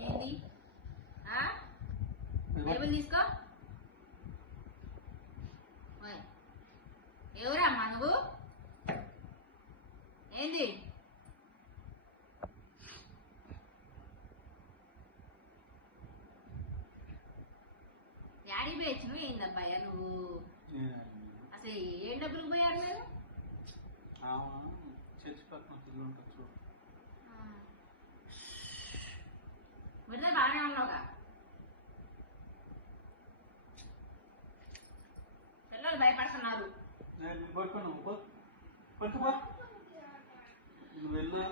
ఏంది? బైబిల్ తీసుకో. ఎవరమ్మా నువ్వు? ఏంది? యాడికి పోయచ్చు నువ్వు? ఏందబ్బాయ్యా నువ్వు అసలు ఏం డబ్బులు పోయారు మీరు? చర్చి పక్కన పిల్లలు ఉన్నావుగా? పిల్లలు భయపడుతున్నారు. నేను పట్టుకున్నావు పో. పట్టుకో. నువ్వు వెళ్ళా.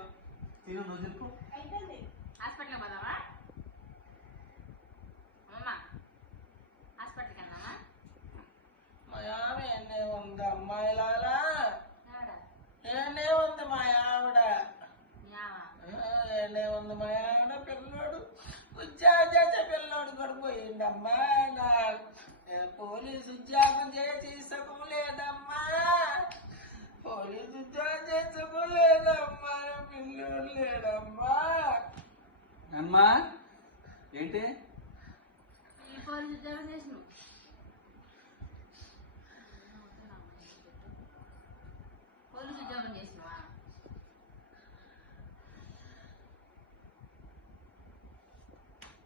తిను నువ్వు చెప్పు హాస్పిటల్కి పోదామా? అమ్మమ్మ హాస్పిటల్కి వెళ్దామా? మా ఆమె ఎన్నే ఉంది అమ్మాయిలాలా ఏడా? ఏనే ఉంది మా ఆవిడ. ఏనే ఉంది మా ఆవిడ పిల్లోడు ఉద్యోగం చేసే పిల్లోడు కూడా పోయిందమ్మా నా పోలీసు ఉద్యోగం చేసి లేదమ్మా పోలీసు ఉద్యోగం చేసుకోలేదమ్మా పిల్లోడు లేడమ్మా. అమ్మా ఏంటి? పోలీసు ఉద్యోగం చేసినావు పోలీసు ఉద్యోగం చేసినావా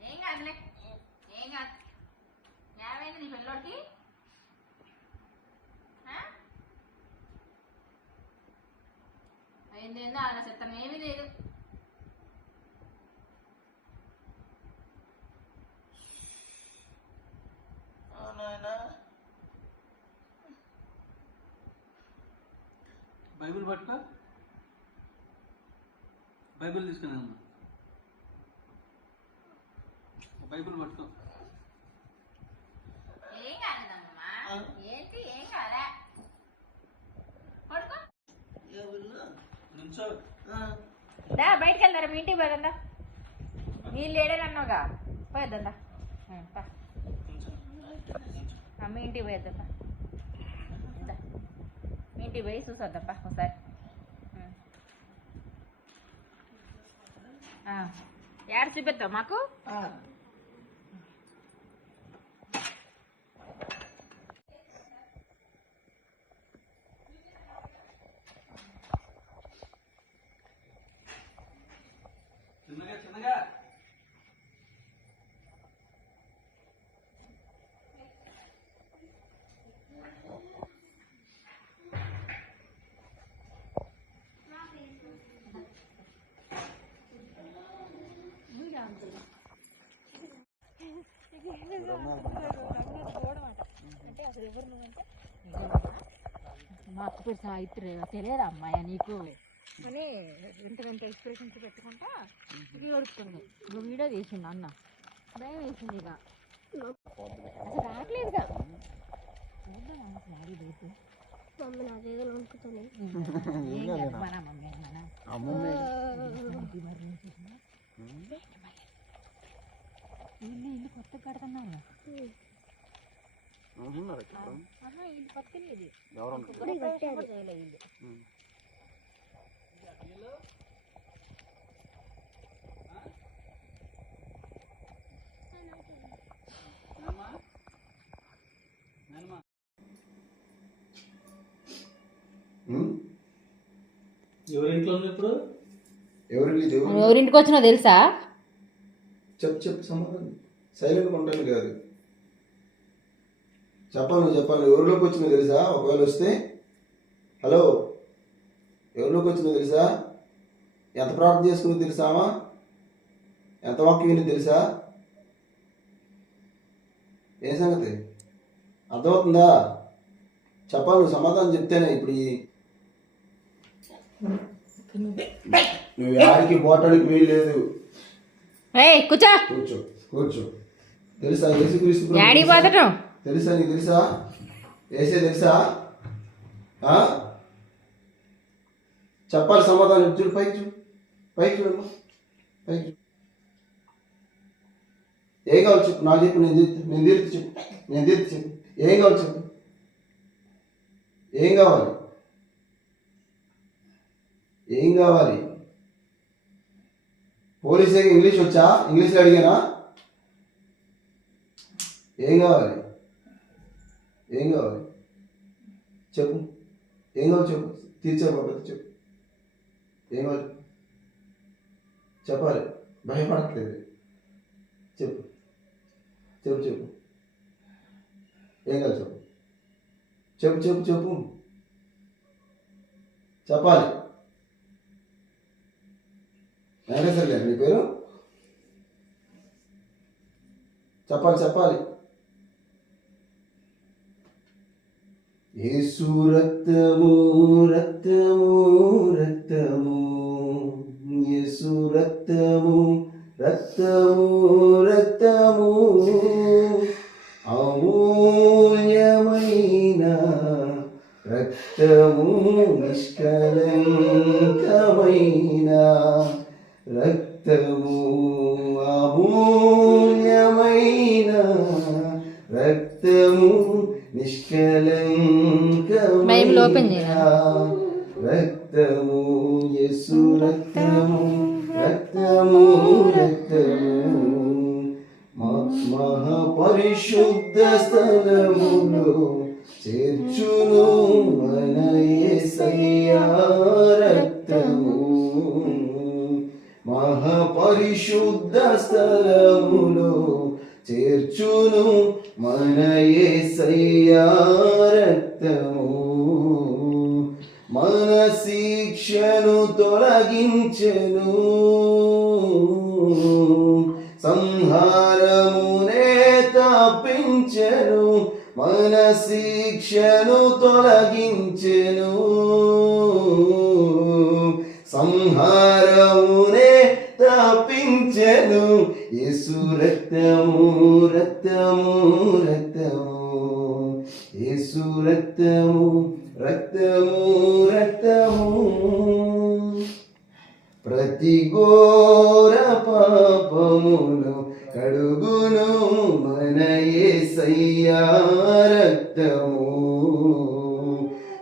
ఏం కాదులే ఏం కాదు ఏమైంది నీ పిల్లోడికి ఆ? అయిందేందో అలా చెత్తం ఏమీ లేదు. బైబిల్ పట్టుకో. బైబిల్ తీసుకుని అమ్మా బైబిల్ పట్టుకో. ఏం కాలేదమ్మా ఏంటి ఏం కాదా పడుకో ఎవరు నుంచో దా బయటికి వెళ్తారా మీ ఇంటికి పోదందా వీళ్ళు ఏడేదన్నావుగా పోయేద్దా మీ ఇంటికి పోయేద్దా మీ ఇంటికి పోయి చూసొద్దాంపా ఒకసారి. ఏడ చూపిస్తావు మాకు? మా అక్క పేరు సాయిత్రి తెలియదా అమ్మాయి నీకు? అని వెంట వెంట ఎక్స్ప్రెషన్స్ పెట్టుకుంటా ఇక వీడియో తీసిండు అన్న. భయం వేసింది ఇక. అసలు రావట్లేదుగా చూద్దాం అన్న డాడీ రేపు మమ్మీ వణుకుతుంది ఏం కాదు, మన? మమ్మీ మన? ఇల్లు ఇల్లు కొత్త కడుతున్నారు ఆహా ఇల్లు పక్కనే ఇది. గృహప్రవేశం కూడా చేయలే ఇల్లు. ఎవరి ఇంట్లో ఉంది ఇప్పుడు? ఎవరికి దేవుడు ఎవరింటికి వచ్చినా తెలుసా? చెప్పు చెప్పు సమాధానం సైలెంట్గా ఉంటాను కాదు. చెప్పాలి నువ్వు చెప్పాలి. ఎవరిలోకి వచ్చినా తెలుసా? ఒకవేళ వస్తే హలో ఎవరిలోకి వచ్చినా తెలుసా? ఎంత ప్రార్థన చేసుకుని తెలుసామా ఎంత వాక్యం తెలుసా? ఏ సంగతి? అర్థమవుతుందా? చెప్పాలి నువ్వు సమాధానం చెప్తేనే ఇప్పుడు నువ్వు యాడికి పోటానికి వీలు లేదు. ఏయ్ కూర్చో. కూర్చో కూర్చో. తెలుసా డాడీ తెలుసా? పోతటం తెలుసా నీకు తెలుసా? ఏసే తెలుసా? చెప్పాలి సమాధానం చూడు పైకి చూడు. పైకి చూడమ్మా పైకి చూడు. ఏం కావాలి చెప్పు? నాకు చెప్పు నేను తీర్చి నేను తీర్చి చెప్పు. నేను తీర్చి చెప్పు. ఏం కావాలి చెప్పు? ఏం కావాలి? ఏం కావాలి? పోలీస్ ఇంగ్లీష్ వచ్చా? ఇంగ్లీష్లో అడిగానా? ఏం కావాలి? ఏం కావాలి? చెప్పు. ఏం కావాలి చెప్పు? తీర్చకపోతే చెప్పు. ఏం కావాలి? చెప్పాలి. భయపడట్లేదు. చెప్పు. చెప్పు చెప్పు. ఏం కావాలి చెప్పు? చెప్పు చెప్పు చెప్పు. చెప్పాలి. వెంకటేశ్వర నీ పేరు? చెప్పాలి చెప్పాలి. యేసు రక్తము రక్తము రక్తము. యేసు రక్తము రక్తము రక్తము. అమూల్యమైన రక్తము నిష్కలంకమైన రక్తము అమూల్యమైన రక్తము నిష్కలంకమైన? రక్తము యేసు రక్తము రక్తము రక్తము మహాపరిశుద్ధ స్థలములో చేర్చును మన రక్తము మహాపరిశుద్ధ స్థలములో చేర్చును మన యేసయ్యా రక్తము. మన శిక్షను తొలగించెను. సంహారమునే తప్పించెను. మన శిక్షను తొలగించెను. సంహారమునే తప్పించెను యేసు రక్తము రక్తము రక్తము. యేసు రక్తము రక్తము రక్తము. ప్రతి ఘోర పాపమును కడుగును మన యేసయ్యా రక్తము.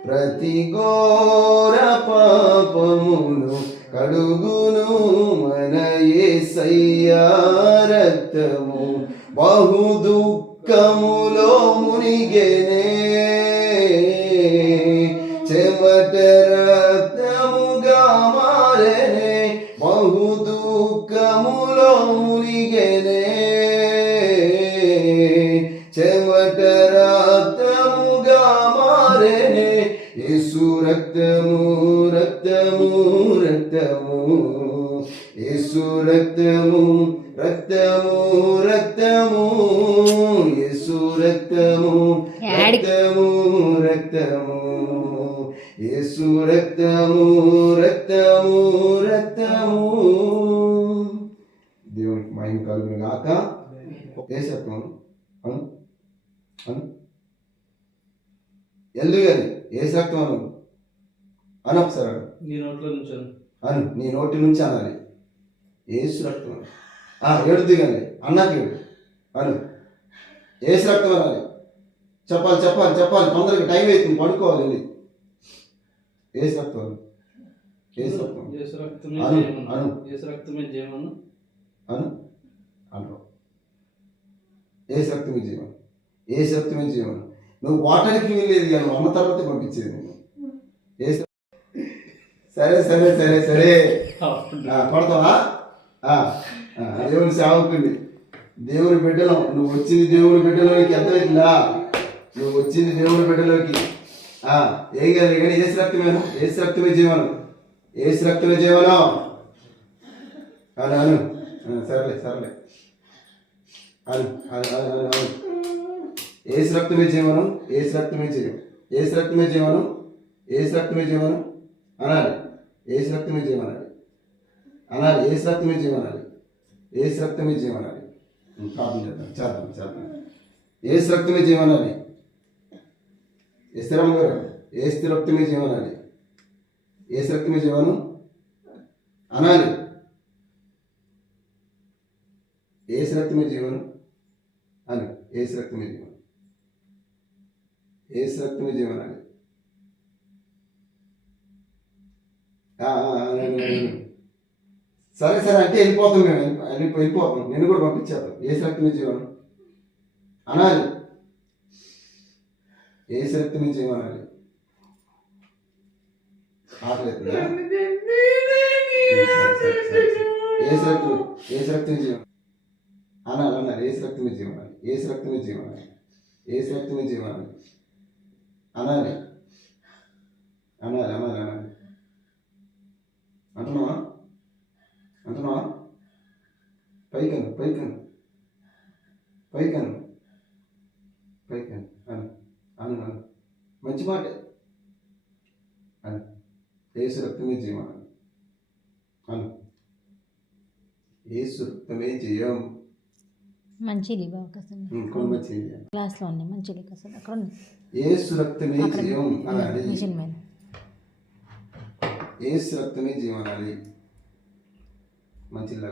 ప్రతి ఘోర పాపమును కడుగును మన యేసయ్యా రక్తము. బహు దుఃఖములో మునిగెనే రక్తముగా మారెనే యేసు రక్తము రక్తము రక్తము. యేసు రక్తము రక్తము రక్తము. యేసు రక్తము? రక్తము రక్తము. యేసు రక్తము రక్తము రక్తము. దేవునికి మహిమ కలుగును గాక ఏసు రక్తము అను అను ఎందుకు అని? ఏసు రక్తం అను? అను ఒకసారి అను. నీ నోట్లో నుంచాను అను. నీ నోటి నుంచి అనాలి. ఏసు రక్తం అను. ఆ, ఏడు దిగండి. అన్నాకి ఏడు. అను. ఏసు రక్తం అనాలి. చెప్పాలి చెప్పాలి చెప్పాలి. తొందరగా టైం అవుతుంది. పడుకోవాలి వెళ్ళి. ఏసు రక్తం అను. ఏసు రక్తం రక్తమే అను, రక్తమే జయమను. అను. అంటావు. ఏసు రక్తమే జీవనం ఏసు రక్తమే జీవనం నువ్వు వాటర్కి వెళ్ళేది ఇక నువ్వు అన్న తర్వాత పంపించేది నేను ఏసు సరే సరే సరే సరే. కొడతావా దేవుని సేవకుండి దేవుని బిడ్డలో. నువ్వు వచ్చింది దేవుని బిడ్డలోకి అర్థమవుతుందా నువ్వు వచ్చింది దేవుని బిడ్డలోకి. ఏం కాదు కానీ ఏసు రక్తమేనా ఏసు రక్తమే జీవనం ఏసు రక్తమే జీవనం అను. ఆ, సర్లే సర్లే. అను అను అను అను. ఏసు రక్తమే జీవనం ఏసు రక్తమే జీవం ఏసు రక్తమే జీవనం ఏసు రక్తమే జీవనం అనాలి ఏసు రక్తమే జీవనాలి అనాలి ఏసు రక్తమే జీవనాలి ఏసు రక్తమే జీవనాలి ప్రార్థన చేద్దాం చేద్దాం చేద్దాం ఏసు రక్తమే జీవనాలి ఎస్తరమ్మ గారు ఏసు రక్తమే జీవనాలి ఏసు రక్తమే జీవనం అనాలి ఏసు రక్తమే జీవనం అని ఏసు రక్తమే జీవనం ఏసు రక్తమే జీవనాలి సరే సరే అంటే వెళ్ళిపోతాం మేము వెళ్ళి- వెళ్ళిపోతాం. నేను కూడా పంపించేస్తాం ఏ శక్తి నుంచి జీవనం అనాలి. ఏ శక్తి నుంచి ఏమనాలి ఏ శక్తి ఏ శక్తి నుంచి జీవనం అనాలి. అన్నారు ఏ శక్తి మీద జీవనాలి ఏ శక్తి మీద జీవనాలి ఏ శక్తి మీద జీవనాలి అనాలి. అనాలి అనాలి అనాలి. అంటున్నావా? అంటున్నావా? పైకను పైకను పైకను పైకను అను అను అను. మంచి మాట. అను. ఏసు రక్తమే జీవం. అను. ఏసు రక్తమే జీవం మంచిది. క్లాస్లో ఉన్నాయి మంచిది అక్కడ ఉంది ఏసు రక్తమే అక్కడ జీవం అనాలి మిషన్ మీద. ఏసు రక్తమే జీవం అనాలి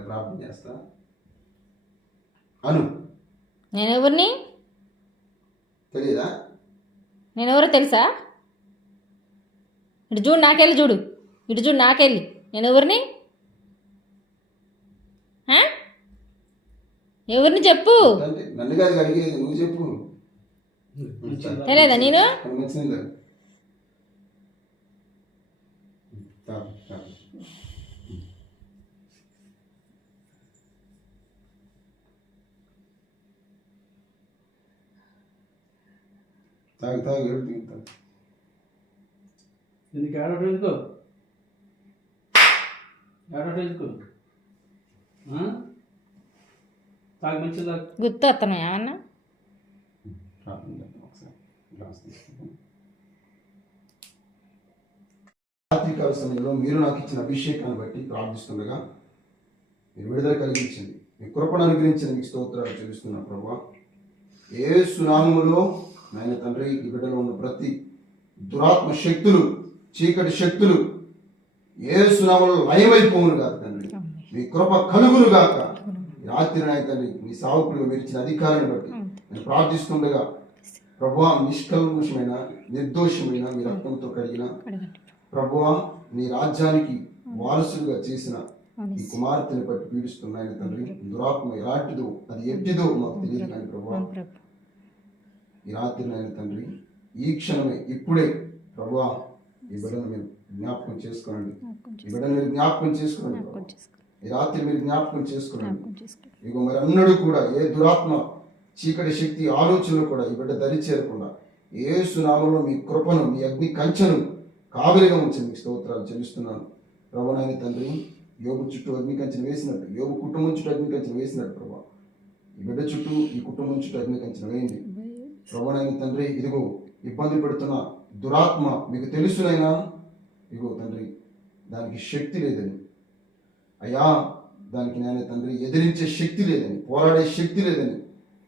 ప్రార్థన చేస్తా. అను. నేను ఎవరిని? తెలియదా నేను ఎవరో తెలుసా? ఇటు చూడు నాకెళ్ళి చూడు. ఇటు చూడు నాకెళ్ళి. నేను ఎవరిని? ఎవరిని చెప్పు? నన్ను కాదు అడిగేది నువ్వు చెప్పు. తెలియదా నేను. తాగు, తాగు. ఎందుకు ఎందుకో? ఎందుకు? తాగు మంచిది తాగు. గుర్తు వస్తున్నాయి ఏమన్నా. రాత్రికాల సమయంలో మీరు నాకు ఇచ్చిన అభిషేకాన్ని బట్టి ప్రార్థిస్తుండగా మీరు విడుదల కలిగించింది మీ కృపను అనుగ్రహించిన మీకు స్తోత్రాలు చెల్లిస్తున్నా ప్రభా. ఏ సునామములో నాయన తండ్రి ఈ బిడ్డలో ఉన్న ప్రతి దురాత్మ శక్తులు చీకటి శక్తులు ఏ సునామలో లయమైపోవును కాదు తండ్రి. మీ కృప కలుగును గాక. ఈ రాత్రి మీ సావుకుడిగా మీరు ఇచ్చిన అధికారాన్ని బట్టి నేను ప్రార్థిస్తుండగా ప్రభువా నిష్కల్మషమైన నిర్దోషమైన మీ రక్తంతో కడిగిన ప్రభువా నీ రాజ్యానికి వారసులుగా చేసిన ఈ కుమార్తెని బట్టి పీడిస్తున్నాయని తండ్రి దురాత్మ ఎలాంటిదో అది ఎట్టిదో మాకు తెలియదు కానీ ప్రభువా ప్రభు. ఈ రాత్రి నాయన తండ్రి ఈ క్షణమే ఇప్పుడే ప్రభువా ఈ బిడ్డను మీరు జ్ఞాపకం చేసుకోనండి ఈ బిడ్డను మీరు జ్ఞాపకం చేసుకోండి. ఈ రాత్రి మీరు జ్ఞాపకం చేసుకోనండి. ఇక మరి అన్నడు కూడా ఏ దురాత్మ చీకటి శక్తి ఆలోచనలు కూడా ఈ బిడ్డ దరి చేరకుండా ఏ సునామంలో మీ కృపను మీ అగ్ని కంచెను కావలిగా ఉంచి మీకు స్తోత్రాలు చెల్లిస్తున్నాను. ప్రభునాయన తండ్రి యోగు చుట్టూ అగ్ని కంచెను వేసినట్టు యోగు కుటుంబం చుట్టూ అగ్ని కంచెను వేసినట్టు ప్రభా. ఈ బిడ్డ చుట్టూ ఈ కుటుంబం చుట్టూ అగ్ని కంచెను వేయండి. ప్రభునైన తండ్రి ఇదిగో ఇబ్బంది పెడుతున్న దురాత్మ మీకు తెలుసునైనా? ఇదిగో తండ్రి దానికి శక్తి లేదని అయ్యా దానికి నేను తండ్రి ఎదిరించే శక్తి లేదని పోరాడే శక్తి లేదని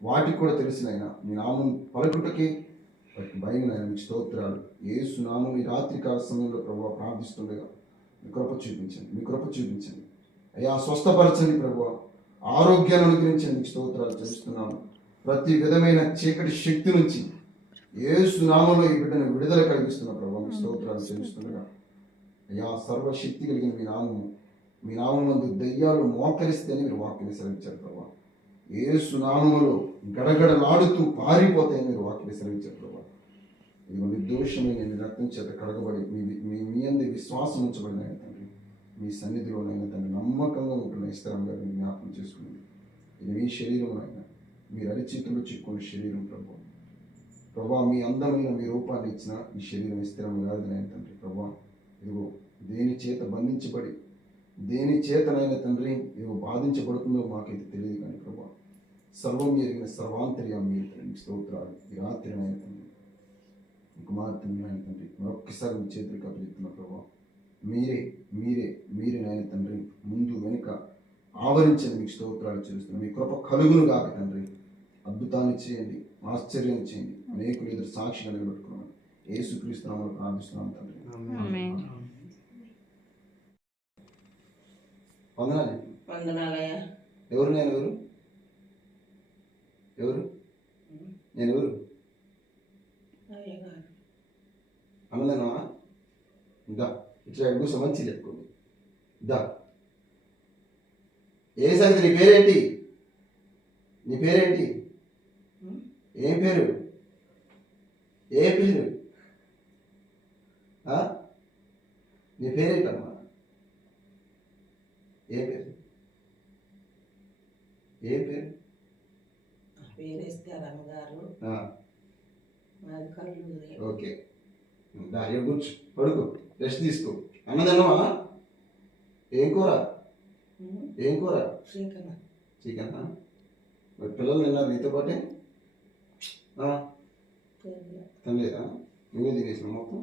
వాటికి కూడా తెలిసినైనా మీ నామం పలుకుటకి భయం మీకు స్తోత్రాలు. ఏసు నామం ఈ రాత్రి కాల సమయంలో ప్రభు ప్రార్థిస్తుండగా మీ కృప చూపించండి మీ కృప చూపించండి. అయ్యా స్వస్థపరచండి ప్రభు ఆరోగ్యాన్ని అనుగ్రహించండి మీకు స్తోత్రాలు చేస్తున్నాను ప్రతి విధమైన చీకటి శక్తి నుంచి ఏసు నామంలో ఈ బిడ్డను విడుదల కలిగిస్తున్న ప్రభావ మీ స్తోత్రాలు చేస్తుండగా అయ్యా సర్వశక్తి కలిగిన మీ నామము మీ నామందు నందు దయ్యాలు మోకరిస్తేనే మీరు వాక్యం సెలవించారు ప్రభా. ఏ సునామములు గడగడలాడుతూ పారిపోతాయని మీరు వాక్యం సెలవించారు ప్రభా. ఇది నిర్దోషమైన మీ రక్తం చేత కడగబడి మీ మీ మీ అందు విశ్వాసం ఉంచబడిన తండ్రి. మీ సన్నిధిలోనైనా తండ్రి నమ్మకంగా ఉంటున్న ఇస్తారంగా మీరు జ్ఞాపకం చేసుకుంది ఇది మీ శరీరం అయినా మీరు అరిచేతుల్లో చిక్కున్న శరీరం ప్రభు. ప్రభా మీ అందమైన మీ రూపాన్ని ఇచ్చిన ఈ శరీరం స్థిరం కాదు తండ్రి. ప్రభా ఇదిగో దేని చేత బంధించబడి దేని చేతనైన తండ్రి మేము బాధించబడుతుందో మాకైతే తెలియదు కానీ ప్రభా సర్వం ఎరిగిన సర్వాంతర్యం మీరు తండ్రి స్తోత్రాలు. ఈ రాత్రి నాయన తండ్రి ఈ కుమార్తె నాయన తండ్రి మరొక్కసారి మీ చేతులు అప్పచెప్తున్న ప్రభా మీరే మీరే మీరే నాయన తండ్రి ముందు వెనుక ఆవరించండి మీకు స్తోత్రాలు చేస్తున్నాం మీ కృప కలుగును కాక తండ్రి. అద్భుతాన్ని చేయండి ఆశ్చర్యం చేయండి అనేకులు ఎదురు సాక్షిగా నిలబెట్టుకున్నాను ఏసుక్రీస్తున్నామని ప్రార్థిస్తున్నాం తండ్రి. వందనాలు. వందనాలయ్యా. ఎవరు నేను ఎవరు? ఎవరు? నేను ఎవరు? అన్నదనవా దా. ఇట్లా కూర్చో మంచి చెప్పుకోండి దా. ఏ సంగతి? నీ పేరేంటి? నీ పేరేంటి? ఏం పేరు? ఏ పేరు? నీ పేరేంటమ్మా? ఏ పేరు? ఏ పేరు? పేరేస్తే రంగారు ఆ, మాది కల్లూరి ఓకే. దా ఇక్కడ కూర్చో. పడుకో. రెస్ట్ తీసుకో. అన్నదన్నమా ఏం కూర? ఏం కూర? చికెన్ మరి పిల్లలు తిన్నారు నీతో పాటే? తినలేదా. నువ్వే తినేసిన మొత్తం?